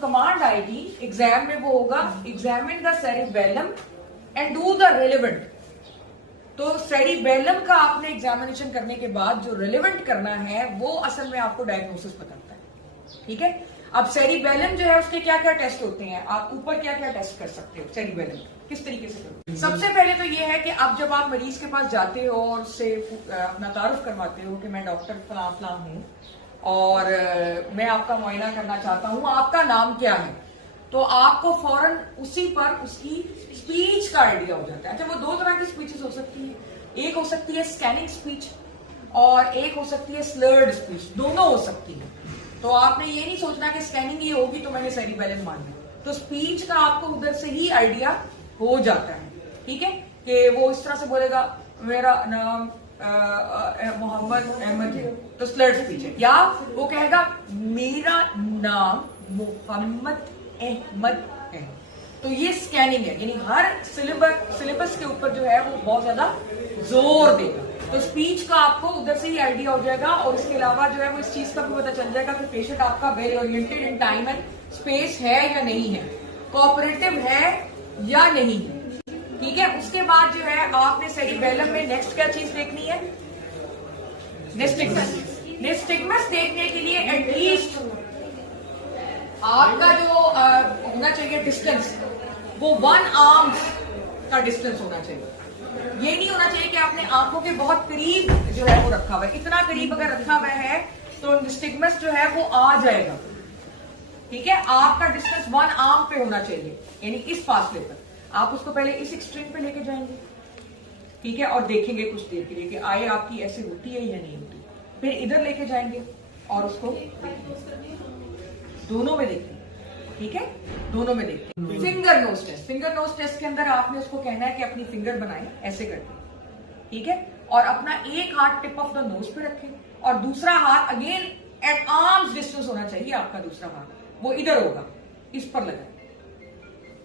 Command आएगी exam में वो होगा examine the cerebellum and do the relevant. तो सेरिबेलम का आपने एग्जामिनेशन करने के बाद जो रेलिवेंट करना है वो असल में आपको डायग्नोसिस बताता है। ठीक है, अब सेरिबेलम जो है उसके क्या क्या टेस्ट होते हैं, आप ऊपर क्या क्या टेस्ट कर सकते हो सेरिबेलम किस तरीके से करोगे। सबसे पहले तो ये है कि अब जब आप मरीज के पास जाते हो और उससे अपना तारुफ करवाते हो कि मैं डॉक्टर फलां फलां हूँ और मैं आपका मुआयना करना चाहता हूँ, आपका नाम क्या है, तो आपको फौरन उसी पर उसकी स्पीच का आइडिया हो जाता है। अच्छा, वो दो तरह की स्पीचेस हो सकती है, एक हो सकती है स्कैनिंग स्पीच और एक हो सकती है स्लर्ड स्पीच, दोनों हो सकती है। तो आपने ये नहीं सोचना कि स्कैनिंग ही होगी तो मैंने सेरिबेलम मान लिया, तो स्पीच का आपको उधर से ही आइडिया हो जाता है। ठीक है, कि वो इस तरह से बोलेगा मेरा नाम मोहम्मद अहमद है, तो स्लर्ड स्पीच है, या वो कहेगा मेरा नाम मोहम्मद अहमद है, तो ये स्कैनिंग है। यानी हर सिलेबस के ऊपर जो है वो बहुत ज्यादा जोर देगा, तो स्पीच का आपको उधर से ही आइडिया हो जाएगा। और इसके अलावा जो है वो इस चीज का भी पता चल जाएगा कि पेशेंट आपका well oriented in time and space है या नहीं है, कोऑपरेटिव है या नहीं है। ठीक है, उसके बाद जो है आपने सेरिबेलम में नेक्स्ट क्या चीज देखनी है, निस्टिग्मस। निस्टिग्मस देखने के लिए एटलीस्ट आपका जो होना चाहिए डिस्टेंस, वो 1 आर्म का डिस्टेंस होना चाहिए। ये नहीं होना चाहिए कि आपने आंखों के बहुत करीब जो है वो रखा हुआ है, इतना करीब अगर रखा हुआ है तो निस्टिग्मस जो है वो आ जाएगा। ठीक है, आपका डिस्टेंस 1 आर्म पे होना चाहिए, यानी इस फासले पर। आप उसको पहले इस एक्सट्रीम पे लेके जाएंगे, ठीक है, और देखेंगे कुछ देर के लिए कि आए आपकी ऐसे होती है या नहीं होती, फिर इधर लेके जाएंगे और उसको दोनों में देखते हैं। ठीक है, दोनों में देखते हैं। Finger nose test, finger nose test के अंदर आपने उसको कहना है कि अपनी फिंगर बनाए ऐसे करके, ठीक है, और अपना एक हाथ टिप ऑफ द नोज पे रखें और दूसरा हाथ अगेन एट आर्म्स डिस्टेंस होना चाहिए। आपका दूसरा हाथ वो इधर होगा, इस पर लगाए,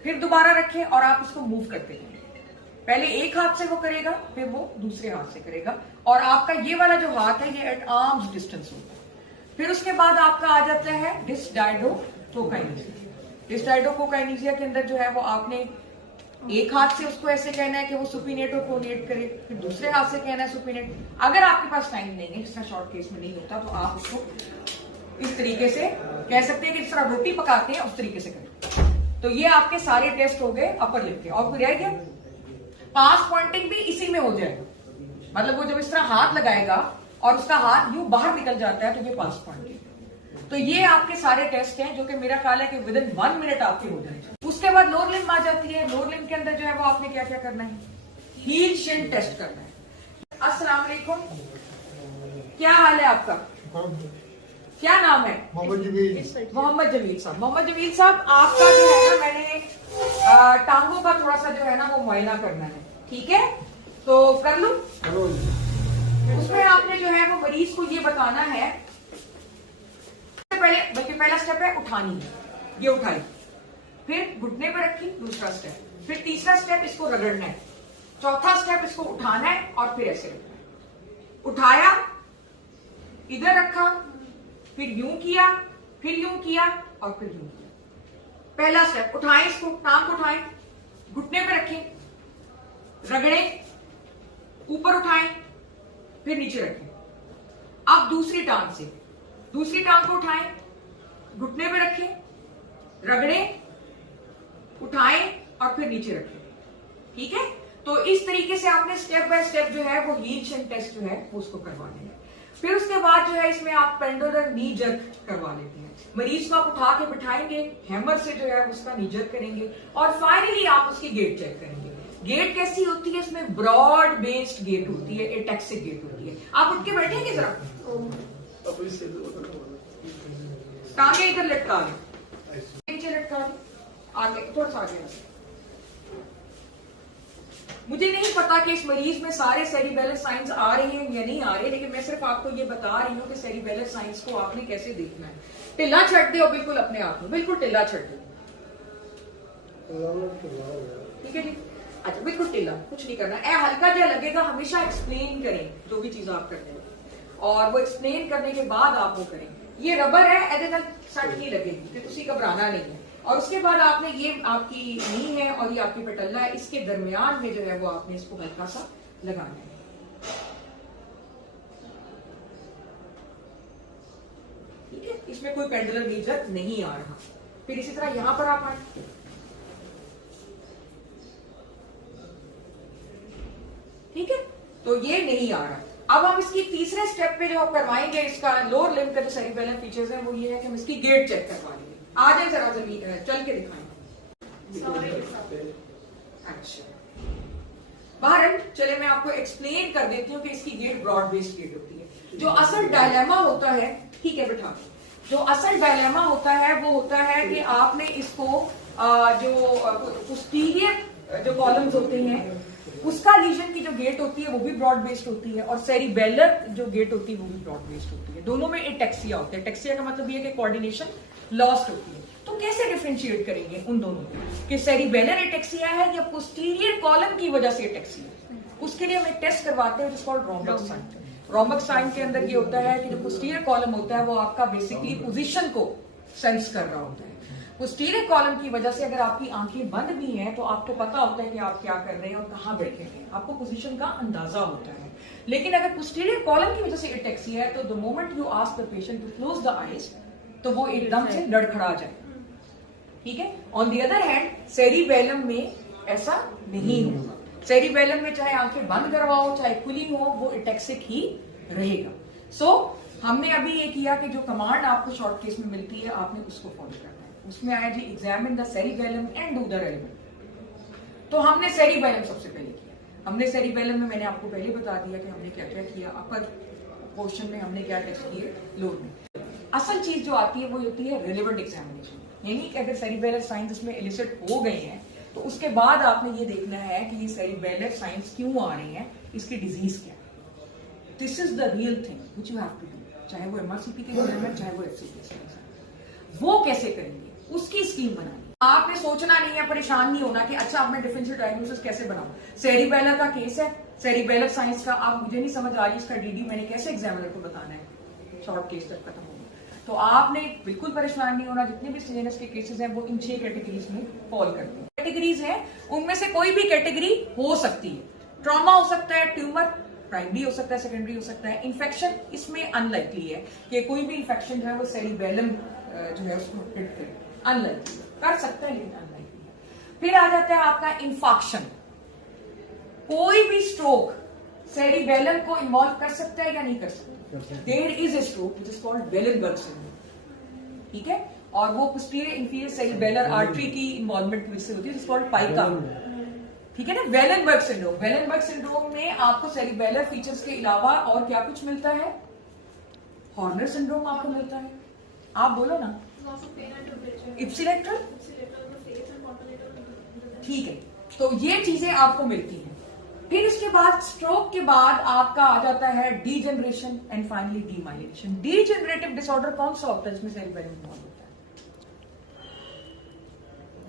फिर दोबारा रखें और आप इसको मूव करते जाएं। पहले एक हाथ से वो करेगा, फिर वो दूसरे हाथ से करेगा, और आपका ये वाला जो हाथ है ये एट आर्म्स डिस्टेंस होगा। फिर उसके बाद आपका आ जाता है डिस्डाइडोकोकाइनेसिया। डिस्डाइडोकोकाइनेसिया के अंदर जो है वो आपने एक हाथ से उसको ऐसे कहना है कि वो सुपिनेट और प्रोनेट करे, फिर दूसरे हाथ से कहना है सुपिनेट। अगर आपके पास टाइम नहीं है, जिस तरह शॉर्ट केस में नहीं होता, तो आप उसको इस तरीके से कह सकते हैं कि जिस तरह रोटी पकाते हैं उस तरीके से करें। तो ये आपके सारे टेस्ट हो गए अपर लिप के। और कोई रह गया? पास पॉइंटिंग भी इसी में हो जाएगा, मतलब वो जब इस तरह हाथ लगाएगा और उसका हाथ यूं बाहर निकल जाता है तो ये पास पॉइंटिंग। तो ये आपके सारे टेस्ट हैं जो कि मेरा ख्याल है कि विद इन 1 मिनट आपके हो जाएंगे। उसके बाद लोअर लिम्ब आ जाती है। लोअर लिम्ब के अंदर जो है वो आपने क्या क्या करना है, हील शिन टेस्ट करना है। अस्सलाम वालेकुम, क्या हाल है आपका, क्या नाम है? मोहम्मद जमील। मोहम्मद जमील साहब। मोहम्मद जमील साहब, आपका जो है ना, मैंने टांगों का थोड़ा सा जो है ना वो मुआयना करना है, ठीक है, तो कर लूं? उसमें आपने जो है वो मरीज को ये बताना है, पहले बल्कि पहला स्टेप है उठानी, ये उठाई, फिर घुटने पर रखी, दूसरा स्टेप, फिर तीसरा स्टेप इसको रगड़ना है, चौथा स्टेप इसको उठाना है और फिर ऐसे रखना है। उठाया, इधर रखा, फिर यूं किया, फिर यूं किया और फिर यूं किया। पहला स्टेप, उठाएं इसको, टांग उठाएं, घुटने पे रखें, रगड़ें, ऊपर उठाएं, फिर नीचे रखें। अब दूसरी टांग से, दूसरी टांग को उठाएं, घुटने पे रखें, रगड़ें, उठाएं और फिर नीचे रखें। ठीक है, तो इस तरीके से आपने स्टेप बाय स्टेप जो है वो हील शिन टेस्ट जो है वो उसको करवाने हैं। फिर उसके बाद जो है इसमें आप पेंडुलर नी जर्क करवा लेते हैं। मरीज को आप उठा के बिठाएंगे, हैमर से जो है उसका नी जर्क करेंगे और फाइनली आप उसकी गेट चेक करेंगे। गेट कैसी होती है? इसमें ब्रॉड बेस्ड गेट होती है, एटेक्सिक गेट होती है। आप उठ के बैठेंगे जरा, टांगे इधर लटका लें, नीचे लटका लें, आगे थोड़ा सा आगे। मुझे नहीं पता कि इस मरीज में सारे सेरिबेलर साइंस आ रहे हैं या नहीं आ रहे, लेकिन मैं सिर्फ आपको ये बता रही हूँ कि सेरिबेलर साइंस को आपने कैसे देखना है। टिल्ला छट दो बिल्कुल अपने आप में, बिल्कुल टिल्ला छट दो, ठीक है जी। अच्छा, बिल्कुल टिल्ला, कुछ नहीं करना है। हल्का जो लगेगा हमेशा एक्सप्लेन करें जो भी चीज आप करते हैं, और वो एक्सप्लेन करने के बाद आप वो करें। ये रबर है, सट नहीं लगेगी कि तुसी घबराना नहीं है। और उसके बाद आपने ये आपकी नी है और ये आपकी पटल्ला है, इसके दरमियान में जो है वो आपने इसको हल्का सा लगाना है। ठीक है, इसमें कोई पेंडुलम लीजर नहीं आ रहा। फिर इसी तरह यहां पर आप आए, ठीक है, तो ये नहीं आ रहा। अब हम इसकी तीसरे स्टेप पे जो हम करवाएंगे इसका लोअर लिम्ब का जो सेरिबेलम फीचर्स है वो ये है कि हम इसकी गेट चेक करवा लेंगे। आ जाए जरा जमीन चल के दिखाएं। अच्छा, बहरहाल चले मैं आपको एक्सप्लेन कर देती हूँ कि इसकी गेट ब्रॉड बेस्ड गेट होती है। जो असल डायलेमा होता है, ठीक है बेटा, जो असल डायलेमा होता है वो होता है कि आपने इसको जो पोस्टीरियर जो कॉलम्स होते हैं उसका लीजन की जो गेट होती है वो भी ब्रॉड बेस्ड होती है, और सेरिबेलर जो गेट होती है वो भी ब्रॉड बेस्ड होती है। दोनों में एटेक्सिया होता है। एटेक्सिया का मतलब ये है कि कोऑर्डिनेशन लॉस्ट होती है। तो कैसे डिफरेंशिएट करेंगे उन दोनों को कि सेरिबेलर एटेक्सिया है या पोस्टीरियर कॉलम की वजह से एटेक्सिया है? उसके लिए हम एक टेस्ट करवाते हैं जिसको रोम्बक साइन। रोम्बक साइन के अंदर ये होता है कि जो पोस्टीरियर कॉलम होता है वो आपका बेसिकली पोजीशन को सेंस कर रहा होता है। पोस्टीरियर कॉलम की वजह से अगर आपकी आंखें बंद भी हैं तो आपको पता होता है कि आप क्या कर रहे हैं और कहां बैठे हैं, आपको पोजीशन का अंदाजा होता है। लेकिन अगर पोस्टीरियर कॉलम की वजह से एटेक्सिया है तो the moment you ask the patient to close the eyes तो वो एकदम से लड़खड़ा जाए। ठीक है, on the other hand cerebellum में ऐसा नहीं होगा। सेरिबेलम में चाहे आंखें बंद करवाओ चाहे खुली हो वो एटेक्सिक ही रहेगा। सो हमने अभी ये किया कि जो कमांड आपको शॉर्ट केस में मिलती है आपने उसको फॉलो करना है। उसमें आया जी examine the cerebellum and do the relevant. तो हमने सेरिबेलम सबसे पहले किया। हमने सेरिबेलम में मैंने आपको पहले बता दिया कि हमने क्या क्या किया। अपर पोर्शन में हमने क्या टेस्ट किए, लोअर में। असल चीज जो आती है वो होती है रेलेवेंट एग्जामिनेशन, यानी कि अगर सेरिबेलर साइंस इसमें इलिसिट हो गए हैं तो उसके बाद आपने ये देखना है कि ये सेरिबेलर साइंस क्यों आ रही है, इसकी डिजीज क्या है। This is the real thing which you have to do, चाहे वो एमआरसीपी के गवर्नमेंट चाहे वो एफसीपी, वो कैसे करेंगे उसकी स्कीम बनानी। आपने सोचना नहीं है, परेशान नहीं होना कि अच्छा अब मैं डिफरेंशियल डायग्नोसिस कैसे बनाऊं। सेरिबेलर का केस है, सेरिबेलर साइंस का, आप मुझे नहीं समझ आ रही इसका डीडी मैंने कैसे एग्जामिनर को बताना है, शॉर्ट केस तक खत्म होगा। तो आपने बिल्कुल परेशान नहीं होना। जितने भी सीएनएस के केसेस हैं वो इन 6 कैटेगरीज में फॉल करते हैं। कैटेगरीज हैं, उनमें से कोई भी कैटेगरी हो सकती है। ट्रॉमा हो सकता है, ट्यूमर प्राइमरी हो सकता है, सेकेंडरी हो सकता है। इन्फेक्शन इसमें अनलाइकली है कि कोई भी इन्फेक्शन जो है वो सेरिबेलम जो है उसको हिट करे, अनलाइकली कर सकता है लेकिन अनलाइकली है। फिर आ जाता है आपका इंफाक्शन। कोई भी स्ट्रोक सेरिबेलम को इन्वॉल्व कर सकता है या नहीं कर सकता। There is a stroke which is called Wallenberg syndrome, ठीक है, और वो पोस्टीरियर इंफीरियर सेरिबेलर आर्टरी की इन्वॉल्वमेंट की वजह से होती है, इज कॉल्ड पाइका, ठीक है ना। वेलनबर्ग सिंड्रोम, वेलनबर्ग सिंड्रोम में आपको सेरिबेलर फीचर्स के अलावा और क्या कुछ मिलता है, हॉर्नर सिंड्रोम आपको मिलता है। आप बोलो ना, इप्सिलेक्ट्रल, ठीक है, तो ये चीजें आपको मिलती हैं। फिर उसके बाद स्ट्रोक के बाद आपका आ जाता है degeneration and finally demyelination. Degenerative disorder कौन सा होता है जिसमें सेरिबेलम इन्वॉल्व होता है,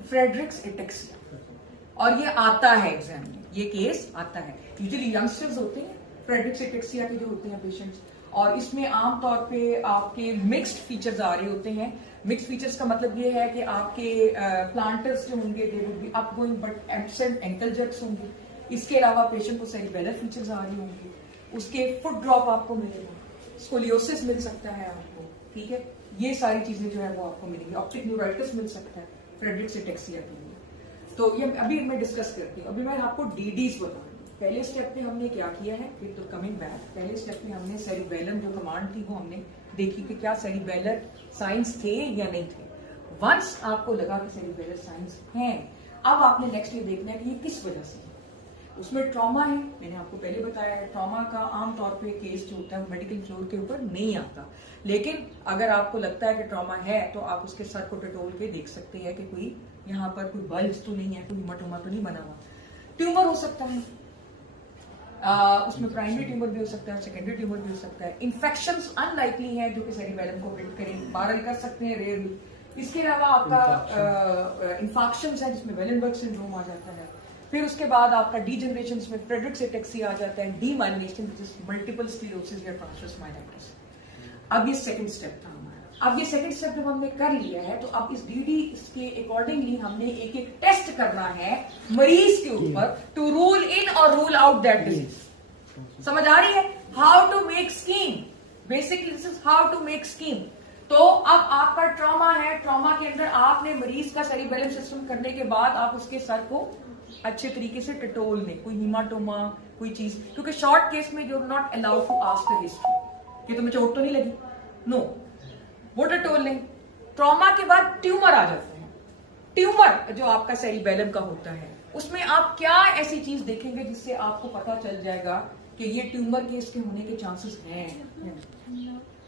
फ्रेडरिक्स एटेक्सिया, और ये आता है एग्जाम में, ये केस आता है। यूजुअली यंगस्टर्स होते हैं फ्रेडरिक्स एटेक्सिया के जो होते हैं पेशेंट्स, और इसमें आमतौर पे आपके मिक्स्ड फीचर्स आ रहे होते हैं। मिक्स्ड फीचर्स का मतलब ये है कि आपके प्लांटर्स जो होंगे they would be अपगोइंग but absent ankle jerks होंगे। इसके अलावा पेशेंट को सेरिबेलर फीचर्स आ रहे होंगे, उसके फुट ड्रॉप आपको मिलेगा, स्कोलियोसिस मिल सकता है आपको, ठीक है, ये सारी चीजें जो है वो आपको मिलेंगी। ऑप्टिक न्यूराइटिस मिल सकता है फ्रेडरिक्स एटेक्सिया के लिए। तो ये अभी मैं डिस्कस करती हूँ। अभी मैं आपको डीडीज बता रही हूँ। पहले स्टेप पे हमने क्या किया है, फिर तो कमिंग बैक, पहले स्टेप पे हमने सेरिबेलम जो कमांड थी वो हमने देखी कि क्या सेरिबेलर साइंस थे या नहीं थे। वंस आपको लगा कि सेरिबेलर साइंस है, अब आपने नेक्स्ट ये देखना है कि ये किस वजह से। उसमें ट्रॉमा है, मैंने आपको पहले बताया है, ट्रॉमा का आमतौर पे केस जो होता है मेडिकल फ्लोर के ऊपर नहीं आता, लेकिन अगर आपको लगता है कि ट्रॉमा है तो आप उसके सर को टटोल के देख सकते हैं कि कोई यहाँ पर कोई बल्ज तो नहीं है, कोई हिमाटोमा तो नहीं बना हुआ। ट्यूमर हो सकता है, उसमें प्राइमरी ट्यूमर भी हो सकता है, सेकेंडरी ट्यूमर भी हो सकता है। इन्फेक्शंस अनलाइकली है जो कि सेरिबेलम को हिट करें, बारल कर सकते हैं रेयरली। इसके अलावा आपका इन्फेक्शंस है जिसमें वेलनबर्ग सिंड्रोम आ जाता है। फिर उसके बाद आपका डीजनरेशन में फ्रेडरिक्स एटेक्सिया आ जाता है, demyelination which is multiple sclerosis या ट्रांसवर्स माइलाइटिस। अब ये सेकंड स्टेप था हमारा। अब ये सेकंड स्टेप जब हमने कर लिया है तो अब इस डीडी के अकॉर्डिंगली हमने एक एक टेस्ट करना है मरीज के ऊपर टू रूल इन और रूल आउट दैट डिजीज। समझ आ रही है? How to make scheme, basically this is how to make scheme. तो अब आपका ट्रॉमा है, ट्रॉमा के अंदर आपने मरीज का सेरिबेलम सिस्टम करने के बाद आप उसके सर को अच्छे तरीके से टटोल दें, कोई हीमाटोमा कोई चीज, क्योंकि शॉर्ट केस में you are not allowed to ask the history कि तुम्हें चोट तो नहीं लगी, नो, वो टटोल लें। ट्रॉमा के बाद ट्यूमर आ जाते हैं। ट्यूमर जो आपका सेरिबेलम का होता है उसमें आप क्या ऐसी चीज देखेंगे जिससे आपको पता चल जाएगा कि ये ट्यूमर के इसके होने के चांसेस हैं?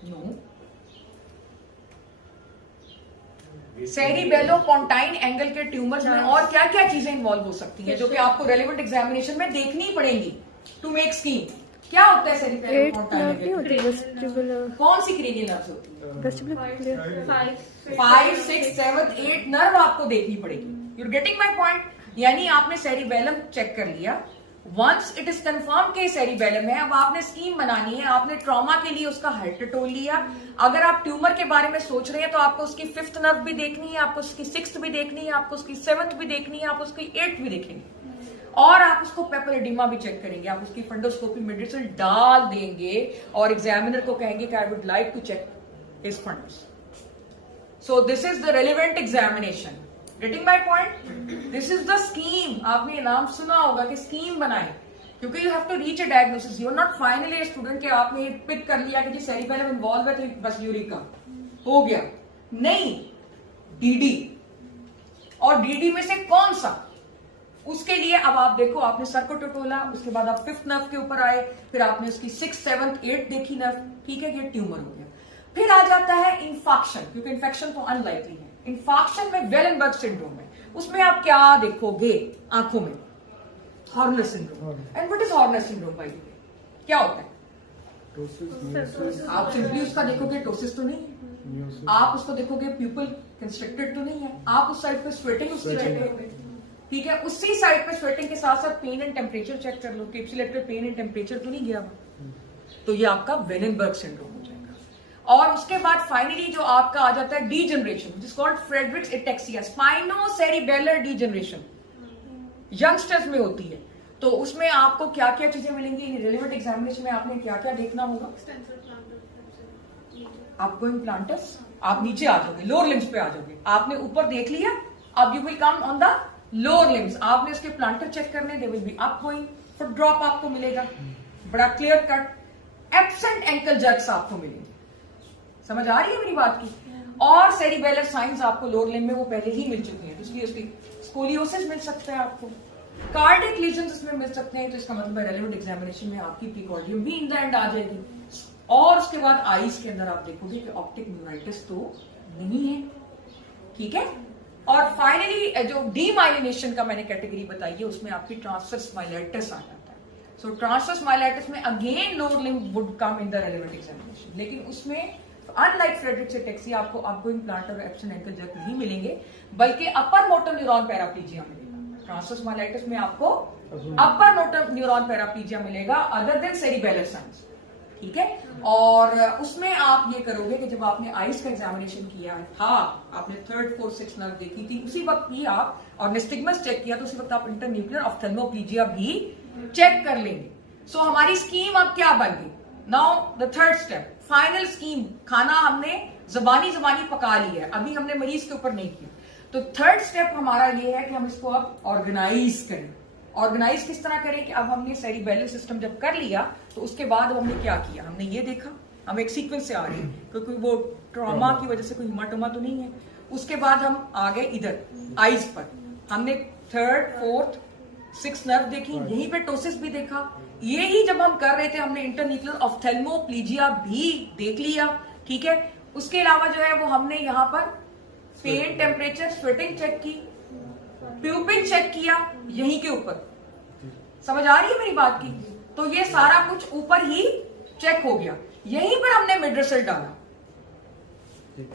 नो। सेरिबेलोपोंटाइन एंगल के ट्यूमर्स में और क्या क्या चीजें इन्वॉल्व हो सकती हैं जो कि आपको रेलेवेंट एग्जामिनेशन में देखनी पड़ेंगी टू मेक स्कीम। क्या होता है सेरिबेलोपोंटाइन एंगल? कौन सी क्रेनियल नर्व्स होती है? 5, 6, 7, 8 नर्व आपको देखनी पड़ेगी। You're getting my point? यानी आपने सेरिबेलम चेक कर लिया, वंस इट इज कंफर्म के सेरिबेलम है, अब आपने स्कीम बनानी है। आपने ट्रॉमा के लिए उसका हेड टटोल लिया। अगर आप ट्यूमर के बारे में सोच रहे हैं तो आपको उसकी 5th नर्व भी देखनी है, आपको उसकी 6th भी देखनी है, आपको उसकी 7th भी देखनी है, आप उसकी 8th भी देखेंगे और आप उसको पेपलेडिमा भी चेक करेंगे। आप उसकी फंडोस्कोपी में रिजल्ट डाल देंगे और एग्जामिनर को कहेंगे कि I would like to check his fundus. So this is the relevant examination. Getting my point? This is the scheme. आपने ये नाम सुना होगा कि स्कीम बनाए, क्योंकि you have to reach a diagnosis. You are not finally student के आपने पिक कर लिया कि जी सेरिबेलम इन्वॉल्व है तो बस यूरिका हो गया। नहीं, डीडी, और डीडी में से कौन सा, उसके लिए अब आप देखो, आपने सर को टटोला, उसके बाद आप 5th नर्व के ऊपर आए, फिर आपने उसकी 6th, 7th, 8th देखी नर्व, ठीक है, ये ट्यूमर हो गया। फिर आ जाता है इंफेक्शन, क्योंकि इंफेक्शन तो अनलाइकली है। इंफेक्शन में वेलनबर्ग सिंड्रोम है, उसमें आप क्या देखोगे आंखों में? Horner syndrome. And what is Horner syndrome by the way? क्या होता है? आप सिंपली उसका देखोगे टोसिस तो नहीं है, आप उसको देखोगे प्यूपल कंस्ट्रिक्टेड तो नहीं है, आप उस साइड पे स्वेटिंग उसकी चेक करोगे, ठीक है, उसी साइड पे स्वेटिंग के साथ साथ पेन एंड टेम्परेचर चेक कर लो, कैप्सुलेटेड पेन एंड टेम्परेचर तो नहीं गया हुआ, तो ये आपका वेलनबर्ग सिंड्रोम हो जाएगा। और उसके बाद फाइनली जो आपका आ जाता है डीजनरेशन, जिस called Friedreich's ataxia, spinocerebellar degeneration, youngsters में होती है। तो उसमें आपको क्या क्या चीजें मिलेंगी रिलेवेंट एग्जामिनेशन में? आपने क्या क्या देखना होगा? आपको इम्प्लांटस, आप नीचे आ जाओगे, लोअर लिम्स पे आ जाओगे। आपने ऊपर देख लिया, अब you will come on the lower limbs. आपने उसके प्लांटर चेक करने, they will be up going, foot drop आपको मिलेगा, बड़ा clear cut. Absent ankle jerks आपको मिलेंगे। समझ आ रही है मेरी बात की? और सेरिबेलर साइंस आपको लोअर लिम्ब में वो पहले ही मिल चुकी हैं, इसलिए उसकी स्कोलियोसिस मिल सकता है आपको, कार्डियक लीजन्स इसमें मिल सकते हैं। तो इसका मतलब रेलेवेंट एग्जामिनेशन में आपकी प्रीकॉर्डियम भी इन द एंड आ जाएगी। और उसके बाद आईज के अंदर आप देखोगे कि ऑप्टिक न्यूराइटिस तो नहीं है, ठीक है। और फाइनली जो डीमाइलिनेशन का मैंने कैटेगरी बताई है, उसमें आपकी ट्रांसवर्स माइलेटिस आ जाता है। सो ट्रांसवर्स माइलेटिस में again lower limb would come in the relevant examination, लेकिन उसमें अनलाइक फ्रेडरिक्स एटेक्सिया आपको इम्प्लांटर और एब्सेंट एंकल जर्क नहीं मिलेंगे, बल्कि अपर मोटर न्यूरॉन पैराप्लीजिया मिलेगा। ट्रांसवर्स माइलेटिस में आपको अपर मोटर न्यूरॉन पैराप्लीजिया मिलेगा अदर देन सेरिबेलर साइंस, ठीक है। और उसमें आप ये करोगे कि जब आपने आइज का एग्जामिनेशन किया था, आपने 3rd, 4th, 6th नर्व देखी थी, उसी वक्त ही आप और निस्टिग्मस चेक किया, तो उसी वक्त आप इंटरन्यूक्लियर ऑफ्थेल्मोप्लीजिया भी चेक कर लेंगे। सो हमारी स्कीम अब क्या बन गई? Now the 3rd step, final scheme. खाना हमने जबानी पका लिया है, अभी हमने मरीज के ऊपर नहीं किया। तो 3rd स्टेप हमारा ये है कि हम इसको अब ऑर्गेनाइज करें। ऑर्गेनाइज किस तरह करें कि अब हमने सेरिबेलर सिस्टम जब कर लिया तो उसके बाद हमने क्या किया? हमने ये देखा, हम एक सीक्वेंस से आ रहे हैं क्योंकि वो ट्रॉमा की वजह से कोई हिमाटोमा तो नहीं है। उसके बाद हम आ गए इधर आइज पर, हमने 3rd, 4th, 6th नर्व देखी, यहीं पे टोसिस भी देखा। ये ही जब हम कर रहे थे हमने इंटरन्यूक्लियर ऑफ्थेल्मोप्लीजिया भी देख लिया, ठीक है। उसके अलावा जो है वो हमने यहाँ पर पेन, टेम्परेचर, स्वेटिंग चेक की, प्यूपिल चेक किया यहीं के ऊपर। समझ आ रही है मेरी बात की? तो ये सारा कुछ ऊपर ही चेक हो गया, यहीं पर हमने मिड रिजल्ट डाला।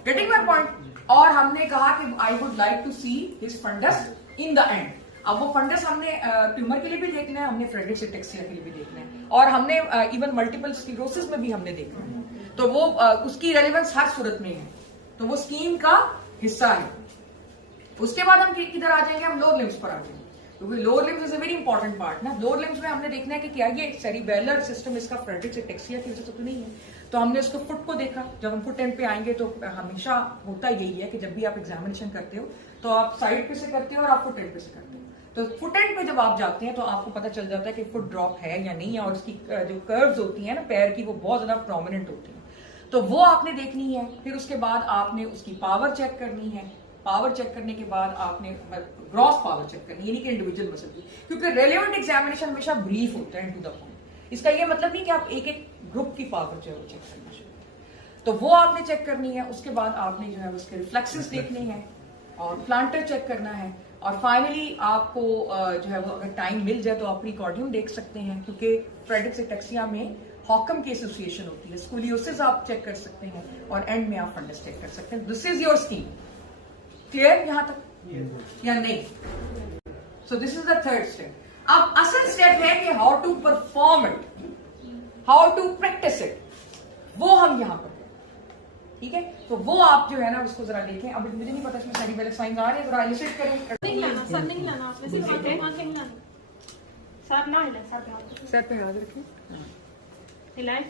Getting my point? और हमने कहा कि I would like to see his fundus in the end. अब वो फंडस हमने ट्यूमर के लिए भी देखना है, हमने फ्रेडरिक्स एटेक्सिया के लिए भी देखना है, और हमने इवन मल्टीपल स्क्लेरोसिस में भी हमने देखना है। तो वो उसकी रेलेवेंस हर सूरत में है। तो वो स्कीम का हिस्सा है। उसके बाद हम किधर आ जाएंगे, हम लोअर लिम्स पर आ जाएंगे, क्योंकि lower limbs is a very important part ना। लोअर लिम्स में हमने देखना है कि क्या ये सेरिबेलर सिस्टम इसका फ्रेडरिक्स एटेक्सिया की वजह से तो नहीं है। तो हमने उसको फुट को देखा। जब हम फुट एंड पे आएंगे तो हमेशा होता यही है कि जब भी आप एग्जामिनेशन करते हो तो आप साइड पे से करते हो और आप फुट एंड पे से करते हो। तो फुट एंड पे जब आप जाते हैं तो आपको पता चल जाता है कि फुट ड्रॉप है या नहीं है, और उसकी जो कर्व्स होती है ना पैर की, वो बहुत ज्यादा प्रोमिनेंट होती है। तो वो आपने देखनी है। फिर उसके बाद आपने उसकी पावर चेक करनी है। पावर चेक करने के बाद आपने ग्रॉस पावर चेक करनी है, यानी कि इंडिविजुअल मसल की, क्योंकि रेलेवेंट एग्जामिनेशन हमेशा ब्रीफ होता है, टू द पॉइंट। इसका ये मतलब नहीं कि आप एक एक ग्रुप की पावर जो है वो चेक करना शुरू करें। तो वो आपने चेक करनी है। उसके बाद आपने जो है उसके रिफ्लेक्सेस देखने हैं और प्लांटर चेक करना है। और फाइनली आपको जो है वो अगर टाइम मिल जाए तो आप प्रीकॉर्डियम देख सकते हैं, क्योंकि फ्रेडरिक्स एटेक्सिया में हॉकम की एसोसिएशन होती है। स्कूलियोसिस आप चेक कर सकते हैं और एंड में आप फंडस चेक कर सकते हैं। This is your scheme. Clear यहां तक या नहीं? So this is the third step. अब असल स्टेप है कि how to perform it, how to practise it, वो हम यहां पर, ठीक है? तो वो आप जो है ना उसको जरा देखें। अब मुझे नहीं पता इसमें सारी पहले साइन आ रहे हैं, जरा इलिस्ट्रेट करें। नहीं लाना सर, नहीं लाना आपने, सिर्फ आंखें हिलाना सर, ना हिलाएं सर, सर पे हाथ रखें, हिलाएं,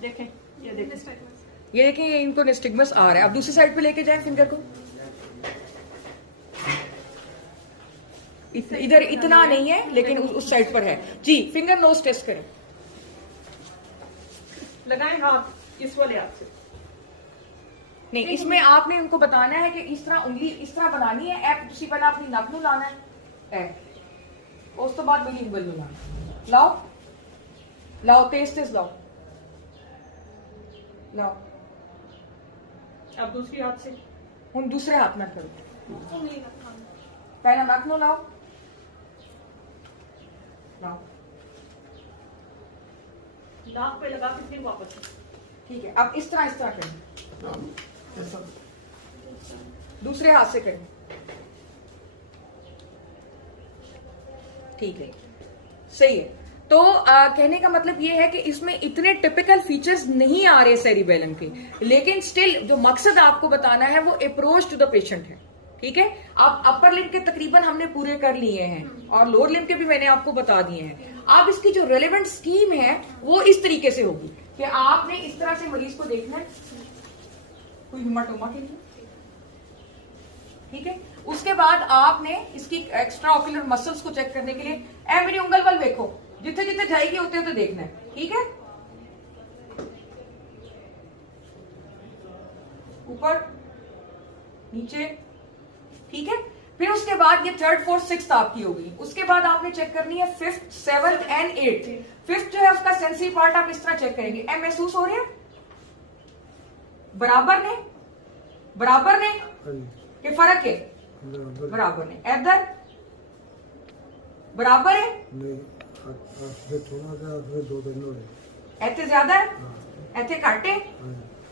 देखें, ये देखें, ये देखें, ये इनको निस्टिग्मस आ रहा है। अब दूसरी साइड पे लेके जाएं फिंगर को। इधर इतना नहीं है लेकिन उस साइड पर है जी। फिंगर नोज टेस्ट करें, लगाएं हाथ इस वाले हाथ से। नहीं, इसमें आपने उनको बताना है कि इस तरह उंगली इस तरह बनानी है। ऐप तुसी पहले अपनी नक नू लाना है, उस तो बाद मेरी उंगल नू लाना। लाओ लाओ, तेज तेज लाओ, लाओ। अब दूसरी हाथ से, हम दूसरे हाथ में करो। पहला नक नू लाओ, लाओ, नाक पे लगा के फिर वापस। ठीक है। अब इस तरह करें, दूसरे हाथ से करें, ठीक है, सही है। तो कहने का मतलब ये है कि इसमें इतने टिपिकल फीचर्स नहीं आ रहे सेरिबेलम के, लेकिन स्टिल जो मकसद आपको बताना है वो अप्रोच टू द पेशेंट है, ठीक है? आप अपर लिम्ब के तकरीबन हमने पूरे कर लिए हैं और लोअर लिम्ब के भी मैंने आपको बता दिए हैं। अब इसकी जो रेलेवेंट स्कीम है वो इस तरीके से होगी कि आपने इस तरह से मरीज को देखना है, कोई हिमाटोमा के लिए, ठीक है? उसके बाद आपने इसकी एक्स्ट्रा ऑक्यूलर मसल्स को चेक करने के लिए ए मेरी उंगल बल देखो, जिथे जिथे जाएगी उतने उतने देखना है, ठीक है? ऊपर नीचे, ठीक है? फिर उसके बाद ये थर्ड फोर्थ सिक्स्थ आपकी होगी। उसके बाद आपने चेक करनी है fifth seventh and eighth. Fifth जो है उसका सेंसरी पार्ट आप इस तरह चेक करेंगे। ए महसूस हो रहा है? बराबर ने, बराबर ने कि फर्क है? बराबर ने। इधर बराबर है? इतने ज्यादा है, इतने घट है।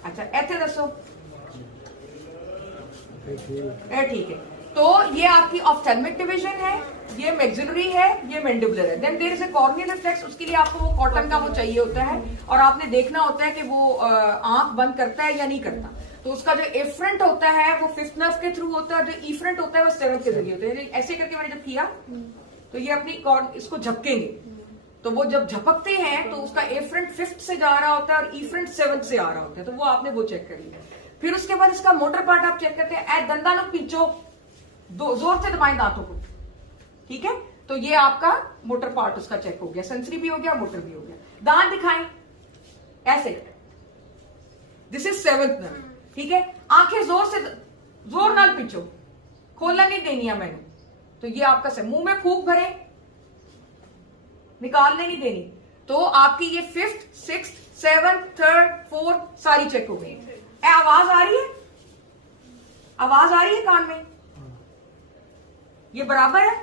अच्छा, इतने दसो, ठीक है। तो ये आपकी ऑफ्थेल्मिक डिवीजन है, ये मैक्सिलरी है, ये मैंडिबुलर है। Then there is a corneal reflex. उसके लिए आपको वो कॉटन का वो चाहिए होता है और आपने देखना होता है कि वो आंख बंद करता है या नहीं करता। तो उसका जो एफ्रंट होता है वो फिफ्थ नर्व के थ्रू होता है, जो ईफ्रंट होता है वो सेवंथ के जरिए होता है। ऐसे करके मैंने जब किया तो ये अपनी इसको झपकेंगे, तो वो जब झपकते हैं तो उसका एफ्रंट फिफ्थ से जा रहा होता है और ईफ्रंट सेवंथ से आ रहा होता है। तो वो आपने वो चेक कर लिया। फिर उसके बाद इसका मोटर पार्ट आप चेक करते हैं। दंदा लो पीछो, जोर से दबाएं दांतों को, ठीक है? तो ये आपका मोटर पार्ट उसका चेक हो गया, सेंसरी भी हो गया, मोटर भी हो गया। दांत दिखाएं ऐसे, दिस इज सेवंथ नर्व, ठीक है? आंखें जोर नाल पीछो, खोलना नहीं देनी है मैंने। तो ये आपका से मुंह में फूंक भरे, निकालने नहीं देनी। तो आपकी ये fifth sixth seventh third fourth सारी चेक हो गई। आवाज आ रही है? आवाज आ रही है कान में? ये बराबर है?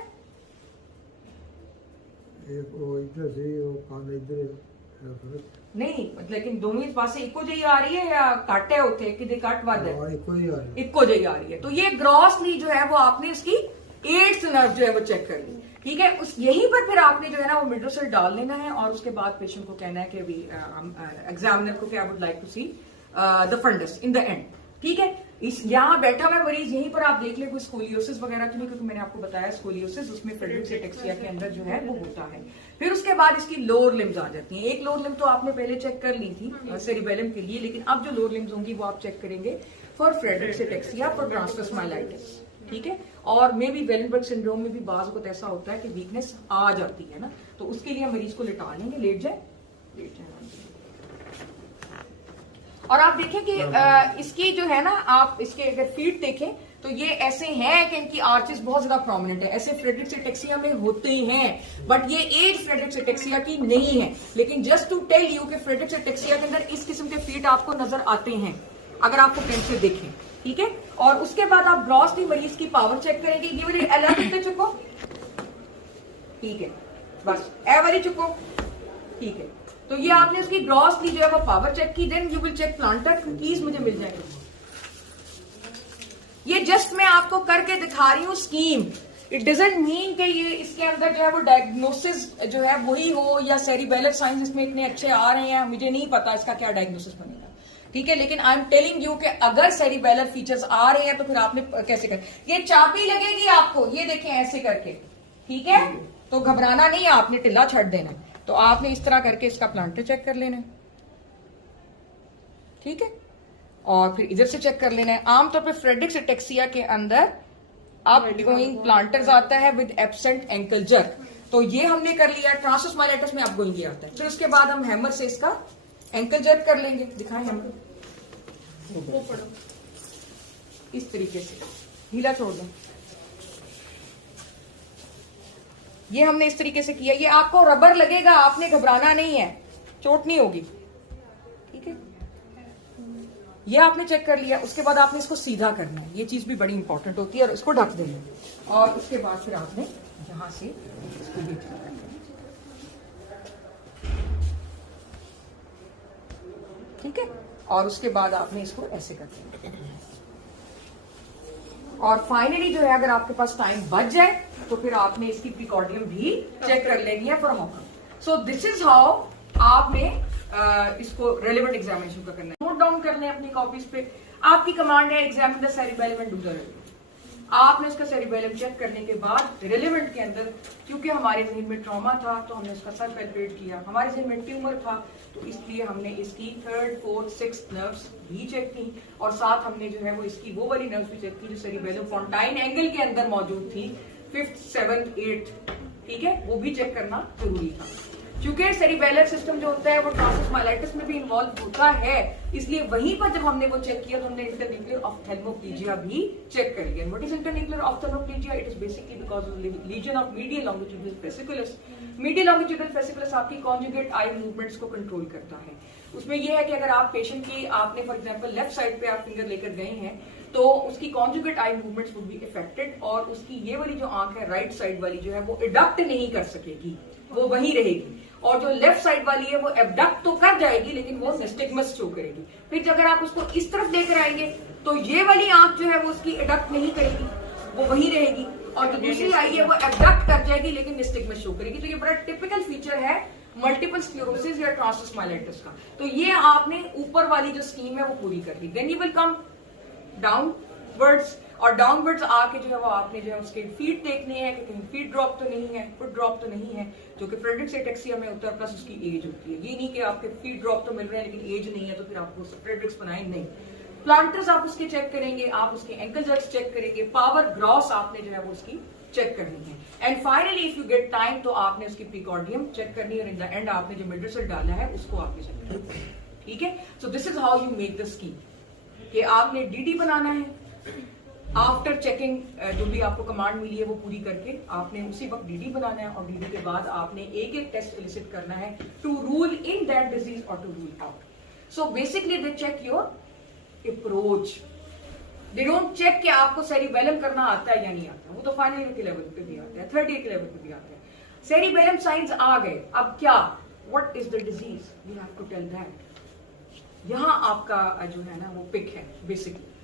नहीं, लेकिन दोनों पासे इको जही आ रही है या काटे होते कि काट वाद है? इको जही आ रही है। तो ये ग्रॉसली जो है वो आपने उसकी एट्थ नर्व जो है वो चेक कर ली, ठीक है? उस यहीं पर फिर आपने जो है ना वो मिड्रोसेल डाल लेना है और उसके बाद पेशेंट को कहना है कि एग्जामिनर को कि I would like to see the fundus in the end, ठीक है? इस यहाँ बैठा हुआ मरीज, यहीं पर आप देख ले कोई स्कोलियोसिस वगैरह तो नहीं, क्योंकि मैंने आपको बताया स्कोलियोसिस उसमें फ्रेडरिक्स एटेक्सिया के अंदर जो है वो होता है। फिर उसके बाद इसकी लोअर लिम्स आ जाती हैं। एक लोअर लिम्ब तो आपने पहले चेक कर ली थी सेरिबेलम के लिए, लेकिन अब जो लोअर लिम्स होंगी वो आप चेक करेंगे for Fredericks ataxia, for transverse myelitis, ठीक है। और मे बी वेलनबर्ग सिंड्रोम में भी बाज़ वक्त ऐसा होता है कि वीकनेस आ जाती है ना, तो उसके लिए मरीज को लिटा लेंगे, लेट जाए। और आप देखें कि इसकी जो है ना, आप इसके अगर फीट देखें तो ये ऐसे हैं कि इनकी आर्चेस बहुत ज्यादा प्रोमिनेंट है। ऐसे फ्रेडरिक्स एटेक्सिया में होते हैं, बट ये एज फ्रेडरिक्स एटेक्सिया की नहीं है। लेकिन जस्ट टू टेल यू कि फ्रेडरिक्स एटेक्सिया के अंदर इस किस्म के फीट आपको नजर आते हैं अगर आपको प्रिंट से देखें, ठीक है। और उसके बाद आप ग्रॉसली मरीज की पावर चेक करेंगे। ये वाली एल पे चुको, ठीक है, बस ए वाली चुको, ठीक है। तो ये आपने उसकी ग्रॉसली जो है वो पावर चेक की, then you will check plantar, keys मुझे मिल जाएंगे। ये जस्ट मैं आपको करके दिखा रही हूँ स्कीम। इट डजंट मीन कि ये इसके अंदर जो है वो डायग्नोसिस जो है वही हो, या सेरिबेलर साइंस इसमें इतने अच्छे आ रहे हैं, मुझे नहीं पता इसका क्या डायग्नोसिस बनेगा, ठीक है। लेकिन आई एम टेलिंग यू कि अगर सेरिबेलर फीचर्स आ रहे हैं तो फिर आपने कैसे कर, ये चाबी लगेगी आपको, ये देखें ऐसे करके, ठीक है। तो घबराना नहीं है, आपने टिल्ला छड़ देना है। तो आपने इस तरह करके इसका प्लांटर चेक कर लेना है, ठीक है। और फिर इधर से चेक कर लेना है। आमतौर पे फ्रेडरिक्स एटेक्सिया के अंदर अप गोइंग प्लांटर्स आता है विद एब्सेंट एंकल जर्क, तो ये हमने कर लिया। ट्रांसवर्स माइलाइटिस में अप गोइंग ये आता है। फिर उसके बाद हम हैमर से इसका एंकल जर्क कर लेंगे। दिखाएं हैमर, वो पढ़ो इस तरीके से, ढीला छोड़ दो। ये हमने इस तरीके से किया। ये आपको रबर लगेगा, आपने घबराना नहीं है, चोट नहीं होगी, ठीक है। ये आपने चेक कर लिया। उसके बाद आपने इसको सीधा करना है, ये चीज भी बड़ी इंपॉर्टेंट होती है, और इसको ढक देना है। और उसके बाद फिर आपने यहां से इसको भी करना है, ठीक है। और उसके बाद आपने इसको ऐसे कर देना। और फाइनली जो है अगर आपके पास टाइम बच जाए तो फिर आपने इसकी प्रिकॉर्डियम भी चेक कर लेनी है फॉर हॉकम। सो दिस इज हाउ आपने इसको रेलेवेंट एग्जामिनेशन का करना है। नोट डाउन कर लें अपनी कॉपीज पे। आपकी कमांड है examine the cerebellum and do the relevant. आपने उसका सेरिबेलम चेक करने के बाद रेलेवेंट के अंदर, क्योंकि हमारे जहन में ट्रॉमा था तो हमने उसका सर पैल्पेट किया, हमारे जहन में ट्यूमर था तो इसलिए हमने इसकी 3rd, 4th, 6th नर्व्स भी चेक की, और साथ हमने जो है वो इसकी वो वाली नर्व्स भी चेक की जो सेरिबेलम फोंटाइन एंगल के अंदर मौजूद थी, 5th, 7th, 8th, ठीक है, वो भी चेक करना जरूरी था। क्योंकि सेरिबेलर सिस्टम जो होता है वो ट्रांसवर्स माइलाइटिस में भी इन्वॉल्व होता है, इसलिए वहीं पर जब हमने वो चेक किया तो हमने इंटरन्यूक्लियर ऑफ्थेल्मोप्लेजिया भी चेक कर लिया। What is internuclear ophthalmoplegia? It is basically because of lesion of medial longitudinal fasciculus. Medial longitudinal fasciculus आपकी कॉन्जुगेट आई मूवमेंट्स को कंट्रोल करता है। उसमें यह है कि अगर आप पेशेंट की, आपने फॉर एग्जांपल लेफ्ट साइड पे आप फिंगर लेकर गए हैं तो उसकी conjugate eye movements would be affected, और उसकी ये वाली जो आंख है राइट साइड वाली जो है वो एडक्ट नहीं कर सकेगी, वो वहीं रहेगी। और जो लेफ्ट साइड वाली है वो एबडक्ट तो कर जाएगी लेकिन वो निस्टिग्मस शो करेगी। फिर अगर आप उसको इस तरफ लेकर आएंगे तो ये वाली आंख जो है वो उसकी एडक्ट नहीं करेगी, वो वहीं रहेगी, और जो दूसरी आई है वो एबडक्ट कर जाएगी लेकिन निस्टिग्मस शो करेगी। तो ये बड़ा टिपिकल फीचर है मल्टीपल स्क्लेरोसिस या ट्रांसवर्स माइलाइटिस का। तो ये आपने ऊपर वाली जो स्कीम है वो पूरी कर ली। Then you will come downwards, और डाउनवर्ड्स आके जो है वो आपने जो है उसके फीट देखने हैं कि कहीं फीट ड्रॉप तो नहीं है, फुट ड्रॉप तो नहीं है, जो कि फ्रेडरिक्स एटेक्सिया में होता है, प्लस उसकी एज होती है। ये नहीं कि आपके फीट ड्रॉप तो मिल रहे हैं लेकिन एज नहीं है तो फिर आपको फ्रेडरिक्स बनाए नहीं। प्लांटर्स आप उसके चेक करेंगे, आप उसके एंकल जर्क्स चेक करेंगे, पावर ग्रॉस आपने जो है वो उसकी चेक करनी है। And finally if you get time तो आपने उसकी प्रिकॉर्डियम चेक करनी है, और इन द एंड आपने जो मिड रिजल्ट डाला है उसको आपने चेक करना है, ठीक है। सो this is how you make the scheme कि आपने डीडी बनाना है। आफ्टर चेकिंग जो भी आपको कमांड मिली है वो पूरी करके आपने उसी वक्त डीडी बनाना है, और डीडी के बाद आपने एक एक टेस्ट एलिसिट करना है to rule in that disease और to rule out. So basically they check your approach, they don't check कि आपको सेरिबेलम करना आता है या नहीं आता, वो तो फाइनल ईयर के लेवल पे भी आता है, 3rd ईयर के लेवल पे भी आता है। सेरिबेलम साइंस आ गए, अब क्या, what is the disease, you have to tell that. यहां आपका जो है ना वो पिक है बेसिकली।